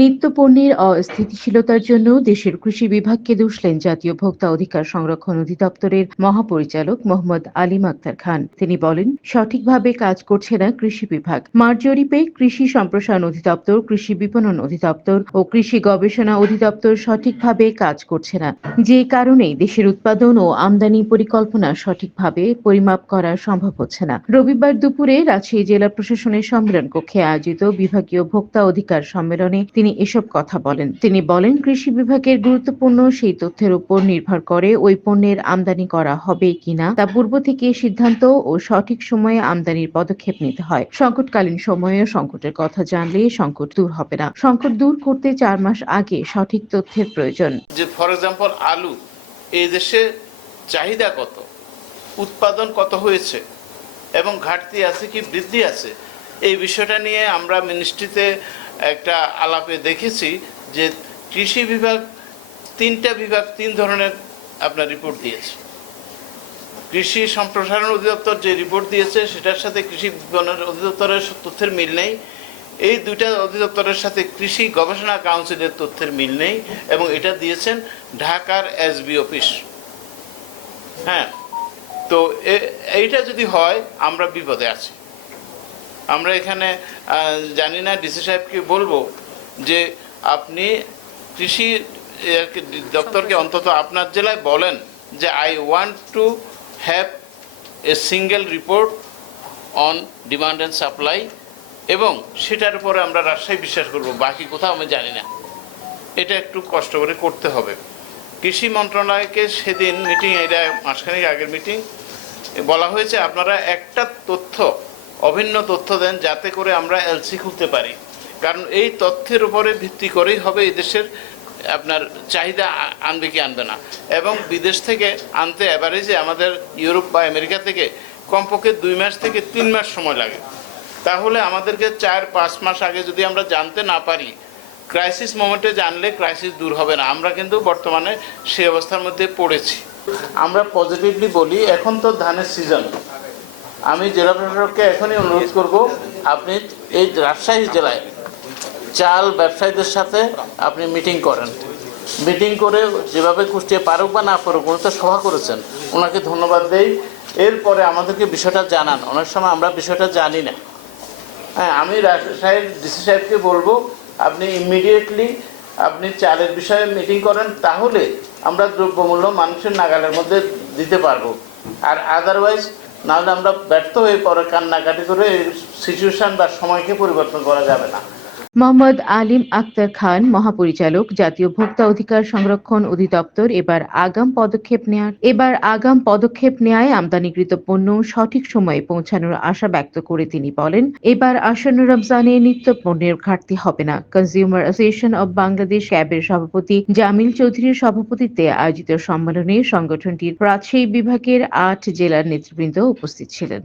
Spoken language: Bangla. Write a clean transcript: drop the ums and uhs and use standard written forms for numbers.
নিত্যপণ্যের অস্থিতিশীলতার জন্য দেশের কৃষি বিভাগকে দুষলেন জাতীয় ভোক্তা অধিকার সংরক্ষণ অধিদপ্তরের মহাপরিচালক মোহাম্মদ আলিম আক্তার খান। তিনি বলেন, সঠিকভাবে কাজ করছে না কৃষি বিভাগ। মাঠ জরিপে কৃষি সম্প্রসারণ অধিদপ্তর, কৃষি বিপণন অধিদপ্তর ও কৃষি গবেষণা অধিদপ্তর সঠিকভাবে কাজ করছে না, যে কারণে দেশের উৎপাদন ও আমদানি পরিকল্পনা সঠিকভাবে পরিমাপ করা সম্ভব হচ্ছে না। রবিবার দুপুরে রাজশাহী জেলা প্রশাসনের সম্মেলন কক্ষে আয়োজিত বিভাগীয় ভোক্তা অধিকার সম্মেলনে তিনি এসব কথা বলেন। তিনি বলেন, কৃষি বিভাগের গুরুত্বপূর্ণ সেই তথ্যের উপর নির্ভর করে ওই পণ্যের আমদানি করা হবে কিনা তা পূর্ব থেকে সিদ্ধান্ত ও সঠিক সময়ে আমদানির পদক্ষেপ নিতে হয়। সংকটকালীন সময়ে সংকটের কথা জানলে সংকট দূর হবে না। সংকট দূর করতে 4 মাস আগে সঠিক তথ্যের প্রয়োজন। যে ফর এক্সাম্পল আলু এই দেশে চাহিদা কত, উৎপাদন কত হয়েছে এবং ঘাটতি আছে কি বৃদ্ধি আছে, এই বিষয়টা নিয়ে আমরা মিনিস্ট্রিতে একটা আলাপে দেখেছি যে কৃষি বিভাগ তিন ধরনের আপনার রিপোর্ট দিয়েছে। কৃষি সম্প্রসারণ অধিদপ্তর যে রিপোর্ট দিয়েছে সেটার সাথে কৃষি বিপণন অধিদপ্তরের তথ্যের মিল নেই। এই দুইটা অধিদপ্তরের সাথে কৃষি গবেষণা কাউন্সিলের তথ্যের মিল নেই এবং এটা দিয়েছেন ঢাকার এসবি অফিস। হ্যাঁ, তো এইটা যদি হয় আমরা বিপদে আছি। আমরা এখানে জানি না, ডিসি সাহেবকে বলবো যে আপনি কৃষি দপ্তরকে অন্তত আপনার জেলায় বলেন যে I want to have a single report on demand and supply, এবং সেটার উপরে আমরা রাজশাহী বিশ্বাস করব, বাকি কোথাও আমি জানি না। এটা একটু কষ্ট করে করতে হবে। কৃষি মন্ত্রণালয়কে সেদিন মিটিং, এটা মাসখানেক আগের মিটিং, বলা হয়েছে আপনারা একটা অভিন্ন তথ্য দেন যাতে করে আমরা এলসি খুলতে পারি, কারণ এই তথ্যের উপরে ভিত্তি করেই হবে এই দেশের আপনার চাহিদা আনবে কি আনবে না। এবং বিদেশ থেকে আনতে অ্যাভারেজে আমাদের ইউরোপ বা আমেরিকা থেকে কমপক্ষে 2 মাস থেকে 3 মাস সময় লাগে। তাহলে আমাদেরকে 4-5 মাস আগে যদি আমরা জানতে না পারি, ক্রাইসিস মোমেন্টে জানলে ক্রাইসিস দূর হবে না। আমরা কিন্তু বর্তমানে সেই অবস্থার মধ্যে পড়েছি। আমরা পজিটিভলি বলি, এখন তো ধানের সিজন। আমি জেলা প্রশাসককে এখনই অনুরোধ করব, আপনি এই রাজশাহী জেলায় চাল ব্যবসায়ীদের সাথে আপনি মিটিং করেন। মিটিং করে যেভাবে কুষ্টিয়া পারুক বা না পারুক, উনি তো সভা করেছেন, ওনাকে ধন্যবাদ দেই। এরপরে আমাদেরকে বিষয়টা জানান, অনেক সময় আমরা বিষয়টা জানি না। হ্যাঁ, আমি রাজশাহীর ডিসি সাহেবকে বলবো আপনি ইমিডিয়েটলি আপনি চালের বিষয়ে মিটিং করেন, তাহলে আমরা দ্রব্যমূল্য মানুষের নাগালের মধ্যে দিতে পারবো। আর আদারওয়াইজ নাহলে আমরা ব্যর্থ হয়ে পরে কান্নাকাটি করে সিচুয়েশন বা সময়কে পরিবর্তন করা যাবে না। মোহাম্মদ আলিম আক্তার খান, মহাপরিচালক, জাতীয় ভোক্তা অধিকার সংরক্ষণ অধিদপ্তর এবার আগাম পদক্ষেপ নেয় আমদানিকৃত পণ্য সঠিক সময়ে পৌঁছানোর আশা ব্যক্ত করে তিনি বলেন, এবার আসন্ন রমজানে নিত্য পণ্যের ঘাটতি হবে না। কনজিউমার অ্যাসোসিয়েশন অব বাংলাদেশ ক্যাবের সভাপতি জামিল চৌধুরীর সভাপতিত্বে আয়োজিত সম্মেলনে সংগঠনটির রাজশাহী বিভাগের 8 জেলার নেতৃবৃন্দ উপস্থিত ছিলেন।